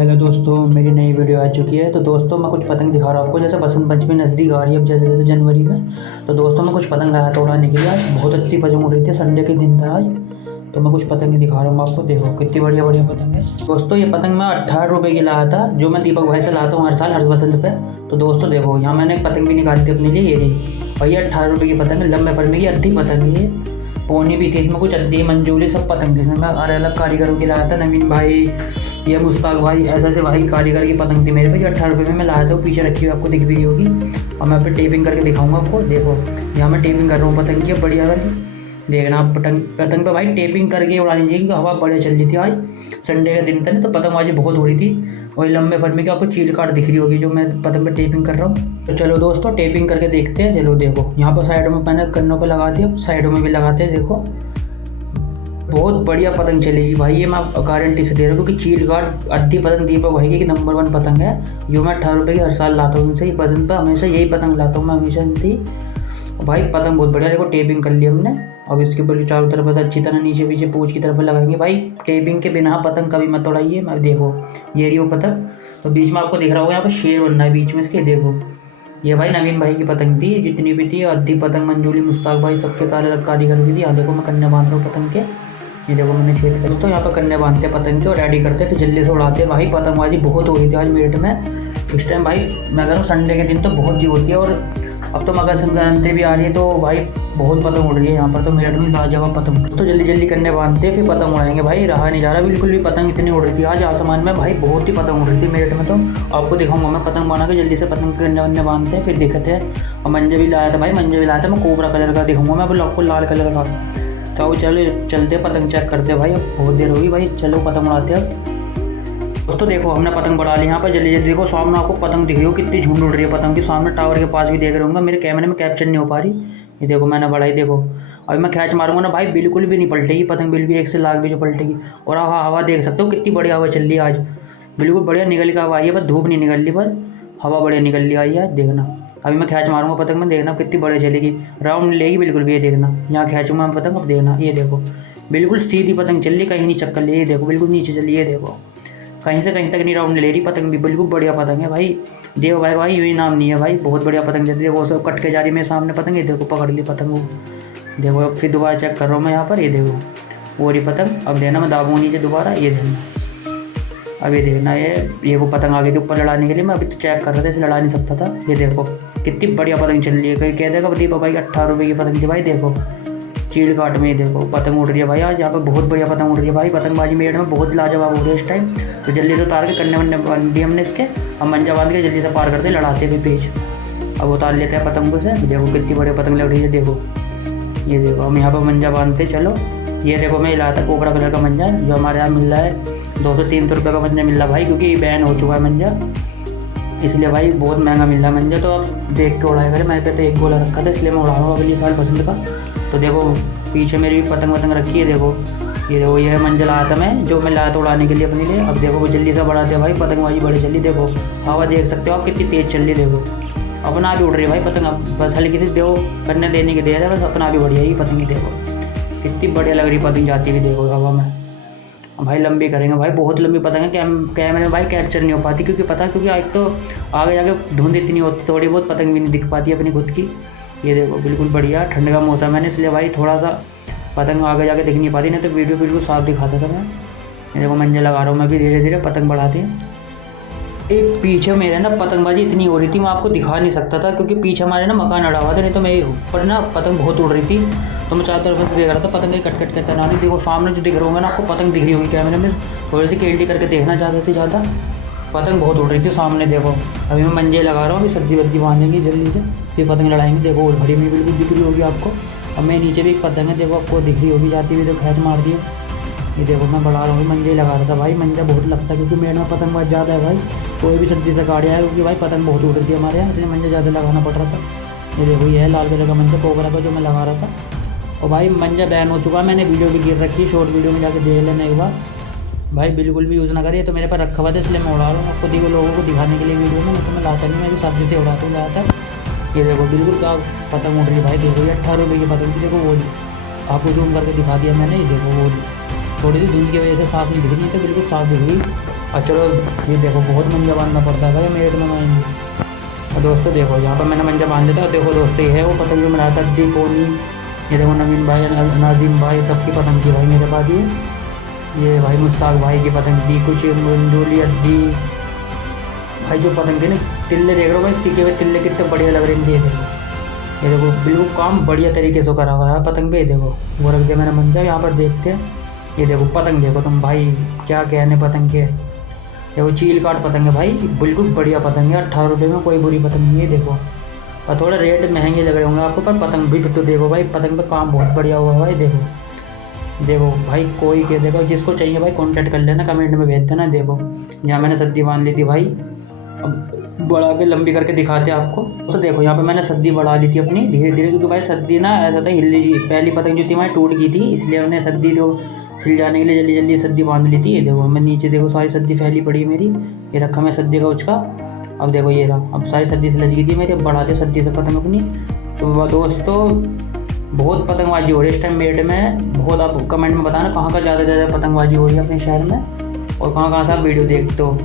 Hello दोस्तों, मेरी नई वीडियो आ चुकी है। तो दोस्तों मैं कुछ पतंग दिखा रहा हूँ आपको। जैसे बसंत पंचमी नज़दीक आ रही है अब जैसे जैसे जनवरी में। तो दोस्तों मैं कुछ पतंग लाया था उड़ाने के लिए। आज बहुत अच्छी पतंग उड़ रही थी, संडे के दिन था आज। तो मैं कुछ पतंग दिखा रहा हूँ आपको। देखो कितनी बढ़िया बढ़िया पतंग है दोस्तों। ये पतंग मैं 18 रुपये की लाया था, जो मैं दीपक भाई से लाता हूँ हर साल हर बसंत पे। तो दोस्तों देखो यहाँ मैंने एक पतंग भी निकाली थी अपने लिए, ये थी। और ये 18 रुपये की पतंग है, लंबे फरमे की अद्धी पतंग है। ये पोनी भी थी, इसमें कुछ अद्दी मंजूली सब पतंग थी। इसमें मैं अलग अलग कारीगरों की लाया था, नवीन भाई, ये मुश्ताक भाई, ऐसे ऐसे भाई कारीगर की पतंग थी मेरे पे, जो 18 रुपये में मैं लाया था। वो पीछे रखी हुई आपको दिख भी रही होगी। और मैं पे टेपिंग करके दिखाऊंगा आपको। देखो यहाँ मैं टेपिंग कर रहा हूँ पतंग की बढ़िया वाली। देखना आप पतंग पे भाई टेपिंग करके उड़ानी चाहिए, क्योंकि हवा बढ़िया चल रही थी आज। संडे का दिन था ना, तो पतंगबाजी बहुत हो रही थी। और लंबे फरमे की आपको चील काट दिख रही होगी जो मैं पतंग पे टेपिंग कर रहा हूँ। तो चलो दोस्तों टेपिंग करके देखते हैं। चलो देखो यहाँ पर साइडों में मैंने कन्नों पर लगा दिया, साइडों में भी लगाते हैं। देखो बहुत बढ़िया पतंग चलेगी भाई, ये मैं गारंटी से दे रहा हूँ। क्योंकि चील गार्ड अद्धी पतंग दीपक भाई की नंबर 1 पतंग है, जो मैं 18 रुपये की हर साल लाता हूँ इनसे। ही पसंद पर हमेशा यही पतंग लाता हूँ मैं, हमेशा इनसे ही। भाई पतंग बहुत बढ़िया। देखो टेपिंग कर ली हमने। अब इसके ऊपर चारों तरफ से अच्छी तरह नीचे पीछे पूंछ की तरफ लगाएंगे। भाई टेपिंग के बिना पतंग कभी मत उड़ाइए। मैं देखो ये रही वो पतंग। तो बीच में आपको दिख रहा होगा यहाँ पर शेर बनना है बीच में इसके। देखो ये भाई नवीन भाई की पतंग थी, जितनी भी थी अद्धी पतंग मंजूली मुश्ताक भाई सबके कारीगर की थी। यहाँ देखो मैं कन्या बांध रहा हूँ पतंग के। ये देखो मैंने छेद कर दोस्तों, यहाँ पर कन्या बांधते हैं पतंग के और रेडी करते हैं, फिर जल्दी से उड़ाते हैं। भाई पतंगबाजी बहुत हो रही थी आज मेरठ में इस टाइम। भाई मैं कह रहा हूँ संडे के दिन तो बहुत ही होती है। और अब तो मकर संक्रांति भी आ रही है, तो भाई बहुत पतंग उड़ रही है यहाँ पर तो मेरठ में लाजवाब पतंग। तो जल्दी जल्दी कन्या बांधते हैं फिर पतंग उड़ाएंगे। भाई रहा नहीं जा रहा बिल्कुल भी, पतंग इतनी उड़ रही थी आज आसमान में। भाई बहुत ही पतंग उड़ रही थी मेरठ में। तो आपको दिखाऊंगा मैं पतंग बना के। जल्दी से पतंग कन्या वन्या बांधते हैं फिर दिखते हैं। और मंजे भी लाया था भाई, मंजे भी लाया था मैं कोबरा कलर का। दिखाऊंगा मैं अब आपको लाल कलर का। तो चलो चलते पतंग चेक करते भाई। अब बहुत देर होगी भाई, चलो पतंग उड़ाते हैं अब। दोस्तों देखो हमने पतंग बढ़ा ली यहाँ पर। जल्दी जल्दी देखो सामने आपको पतंग दिख रही हो, कितनी झुंड उड़ रही है पतंग की। सामने टावर के पास भी देख रहे होंगे, मेरे कैमरे में कैप्चर नहीं हो पा रही। ये देखो मैंने बढ़ाई। देखो अभी मैं खींच मारूंगा ना भाई, बिल्कुल भी नहीं पलटेगी पतंग, बिल्कुल 1 से लाख भी जो पलटेगी। और हवा देख सकते हो कितनी बढ़िया हवा चल रही है आज, बिल्कुल बढ़िया निकल का हवा आई है। बस धूप नहीं निकल रही पर हवा बढ़िया निकल रही आई है। देखना अभी मैं खींच मारूंगा पतंग में, देखना कितनी बढ़िया चलेगी, राउंड लेगी बिल्कुल भी। ये देखना यहाँ खींचूंगा मैं पतंग, अब देखना ये देखो बिल्कुल सीधी पतंग चल रही, कहीं नहीं चक्कर ले। ये देखो बिल्कुल नीचे चली, ये देखो कहीं से कहीं तक नहीं राउंड ले रही पतंग भी। बिल्कुल बढ़िया पतंग है भाई। देखो भाई यूँ ही नाम नहीं है भाई, बहुत बढ़िया पतंग देती है। वो सब कट के जा रही मेरे सामने पतंग। ये देखो पकड़ ली पतंग वो। देखो अब फिर दोबारा चेक कर रहा हूँ मैं यहाँ पर। ये देखो वो रही पतंग। अब देना मैं दाबूंगा नीचे दोबारा, ये देखना। अब ये देखना ये वो पतंग आ गई थी ऊपर लड़ाने के लिए। मैं अभी तो चेक कर रहा था, इसे लड़ा नहीं सकता था। ये देखो कितनी बढ़िया पतंग चल रही है। कहीं कह देगा दीपक भाई 18 रुपये की पतंग थी भाई। देखो चील काट में देखो पतंग उड़ रही है भाई आज यहाँ पर, बहुत बढ़िया पतंग उड़ रही है भाई। पतंगबाजी मेरठ में बहुत लाजवाब हो रही है इस टाइम। तो जल्दी से उतार के कन्ने वन्ने बांध दिए हमने इसके। अब मंजा बांध के जल्दी से पार करते लड़ाते भी पेज। अब उतार लेते हैं पतंगों से। देखो कितनी बढ़िया पतंग लग रही है। देखो ये देखो हम यहाँ पर मंजा बांधते। चलो ये देखो मैं लाया था कोबरा कलर का मंजा, जो हमारे यहाँ मिल रहा है 200-300 रुपये का मंजा मिल रहा है भाई, क्योंकि बैन हो चुका है मंजा, इसलिए भाई बहुत महंगा मिल रहा है मंजा। तो आप देख के उड़ाया करें। मैंने पे तो 1 गोला रखा था, इसलिए मैं उड़ा रहा हूँ अगले साल पसंद का। तो देखो पीछे मेरी पतंग वतंग रखी है। देखो ये मंजिल आया था मैं, जो मैं लाया था उड़ाने के लिए अपने लिए। अब देखो वो जल्दी से बढ़ाते हैं भाई, पतंगबाजी बड़ी जल्दी। देखो हवा देख सकते हो आप कितनी तेज़ चल रही है। देखो अपना भी उड़ रही है भाई पतंग। अब बस हल्की से देखो करने देने के दे रहा है, बस अपना भी बढ़िया ही पतंग। देखो कितनी बढ़िया लग रही पतंग जाती है। देखो हवा में भाई लंबी करेंगे भाई, बहुत लंबी पतंग है। कैमरे में भाई कैप्चर नहीं हो पाती, क्योंकि पता है क्योंकि एक तो आगे जाके धुंध इतनी होती, थोड़ी बहुत पतंग भी नहीं दिख पाती अपनी खुद की। ये देखो बिल्कुल बढ़िया ठंड का मौसम है, इसलिए भाई थोड़ा सा पतंग आगे जाके दिख नहीं पाती, नहीं तो वीडियो बिल्कुल साफ दिखाता था मैं। ये देखो मंजे लगा रहा हूँ मैं भी धीरे धीरे पतंग बढ़ाते हैं। एक पीछे मेरे ना पतंगबाजी इतनी हो रही थी, मैं आपको दिखा नहीं सकता था, क्योंकि पीछे हमारे ना मकान अड़ा हुआ था, नहीं तो मेरे ऊपर ना पतंग बहुत उड़ रही थी। तो मैं चारों तरफ देख रहा था पतंग कट कट के तना नहीं। देखो सामने जो दिख रहा होगा ना आपको पतंग दिख रही होगी कैमरे में, थोड़ी सी केल्टी करके देखना ज़्यादा से ज़्यादा। पतंग बहुत उड़ रही थी सामने। देखो अभी मैं मंजे लगा रहा हूँ, अभी सब्जी वब्जी बांधेंगी जल्दी से, फिर पतंग लड़ाएंगे। देखो और घड़ी में बिल्कुल दिख रही होगी आपको। अब मैं नीचे भी एक पतंग है, देखो आपको दिख रही होगी जाती हुई, तो खैच मार दिए। ये देखो मैं बढ़ा रहा हूँ, मंजे लगा रहा था भाई। मंजा बहुत लगता है क्योंकि मेरे में पतंग बहुत ज़्यादा है भाई, कोई भी सब्जी से गाड़ी आया, क्योंकि भाई पतंग बहुत उड़ रही थी हमारे यहाँ, इसलिए मंजा ज़्यादा लगाना पड़ रहा था। ये देखो ये है लाल कलर का मंजा कोबरा का जो मैं लगा रहा था। और भाई मंजा बैन हो चुका है, मैंने वीडियो भी गिर रखी है, शॉर्ट वीडियो में जाके देख लेना एक बार भाई। बिल्कुल भी यूज़ ना करिए, तो मेरे पास रखा हुआ था इसलिए मैं उड़ा रहा हूँ आपको देखो लोगों को दिखाने के लिए वीडियो में, नहीं तो मैं लाता नहीं, मैं भी साथी से उड़ाता हूँ ज़्यादातर। ये देखो बिल्कुल क्या पतंग उड़ रही है भाई। देखो ये 18 रुपये की पतंग थी। देखो वो आपको जूम करके दिखा दिया मैंने। ये देखो वो थोड़ी सी धुंध की वजह से साफ़ नहीं दिख रही, तो बिल्कुल साफ़ दिख रही। और चलो ये देखो बहुत मंजा बांधना पड़ता है भाई हमें एक में आएंगे। और दोस्तों देखो यहाँ पर मैंने मंजा बांध देता। देखो दोस्तों ये है वो पतंग जो मिला था दीपोनी। ये देखो नवीन भाई, नाजिम भाई, सबकी पतंग थी भाई मेरे पास। ये भाई मुश्ताक भाई की पतंग थी, कुछ मंजूली अड्डी भाई जो पतंग थी ना। तिल्ले देख रहे हो भाई, सीखे हुए तिल्ले कितने बढ़िया लग रहे हैं। ये देखो बिल्कुल काम बढ़िया तरीके से करा हुआ है पतंग पे। ये देखो वो रख दिया मैंने मंजा। यहाँ पर देखते हैं ये देखो पतंग देखो तुम भाई, क्या कहने पतंग के। देखो चील काट पतंग है भाई, बिल्कुल बढ़िया पतंग है। 18 रुपये में कोई बुरी पतंग नहीं है। देखो और थोड़ा रेट महंगे लग रहे होंगे आपको, पर पतंग भी तो देखो भाई, पतंग पे काम बहुत बढ़िया हुआ है भाई। देखो भाई कोई के देखो, जिसको चाहिए भाई कांटेक्ट कर लेना, कमेंट में भेज देना। देखो यहाँ मैंने सद्दी बांध ली थी भाई, अब बढ़ा के लंबी करके दिखाते हैं आपको। तो देखो यहाँ पे मैंने सद्दी बढ़ा ली थी अपनी धीरे धीरे, क्योंकि भाई सद्दी ना ऐसा था हिल जी। पहली पतंग जो थी हमारी टूट गई थी, इसलिए हमने सद्दी को सिल जाने के लिए जल्दी जल्दी सद्दी बांध ली थी। ये देखो मैं नीचे देखो सारी सद्दी फैली पड़ी है मेरी। ये रखा मैं सद्दी का उचका। अब देखो ये रहा, अब सारी सद्दी से लग गई थी मेरी। अब बढ़ाते सद्दी से पतंग अपनी। तो दोस्तों बहुत पतंगबाजी हो रही है इस टाइम मेट में बहुत। आप कमेंट में बताना कहाँ का ज़्यादा पतंगबाजी हो रही है अपने शहर में, और कहाँ कहाँ से आप वीडियो देखते हो।